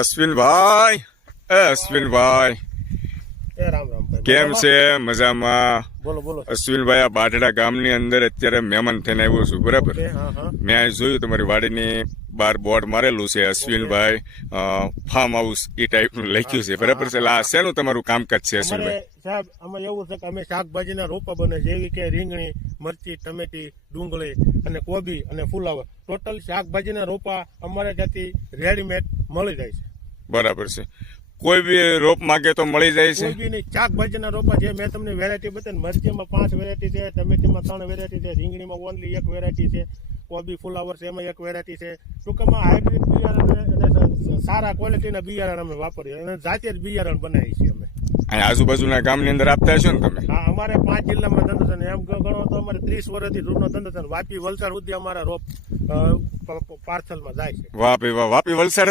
અશ્વિનભાઈ, અશ્વિનભાઈ રામ રામ ભાઈ. કેમ છે? મજામાં? બોલો બોલો. અશ્વિનભાઈ, આ બાઢડા ગામની અંદર અત્યારે મહેમાન થઈને આવ્યો છું, બરાબર? હા હા. મેં અહીં જોયું તમારી વાડીની બાર બોર્ડ મારેલું છે અશ્વિનભાઈ ફાર્મ હાઉસ એ ટાઈપનું લખ્યું છે, બરાબર છે? એટલે આ શેનું તમારું કામકાજ છે અશ્વિનભાઈ? સાહેબ આમાં એવું છે કે અમે શાકભાજીના રોપા બને જેવી કે રીંગણી, મરચી, ટમેટી, ડુંગળી અને કોબી અને ફુલાવર ટોટલ શાકભાજીના રોપા અમારે ત્યાંથી રેડીમેડ મળી જાય છે. બરાબર છે. કોઈ બી રોપ માંગે તો મળી જાય છે? કોઈ બી નહીં, શાકભાજીના રોપા જે મેં તમને વેરાયટી બતાવી, મરચીમાં 5 વેરાયટી છે, ટમેટીમાં 3 વેરાયટી છે, રીંગણીમાં ઓનલી 1 વેરાયટી છે, કોબી ફુલાવર છે એમાં 1 વેરાયટી છે. ટૂંકમાં હાઇબ્રિડ બિયારણ અને સારા ક્વોલિટીના બિયારણ અમે વાપરીએ અને જાતે જ બિયારણ બનાવીએ છીએ અમે. અહીં આજુબાજુના ગામની અંદર આપતા હશો ને તમે? હા, અમારે 5 જિલ્લામાં ધંધો છે ને એમ ગણો તો અમારે 30 વર્ષથી રૂનો ધંધો છે. વાપી વલસાડ સુધી અમારા રોપ પાર્સલમાં જાય છે. વાહ ભાઈ વાહ. વાપી વલસાડ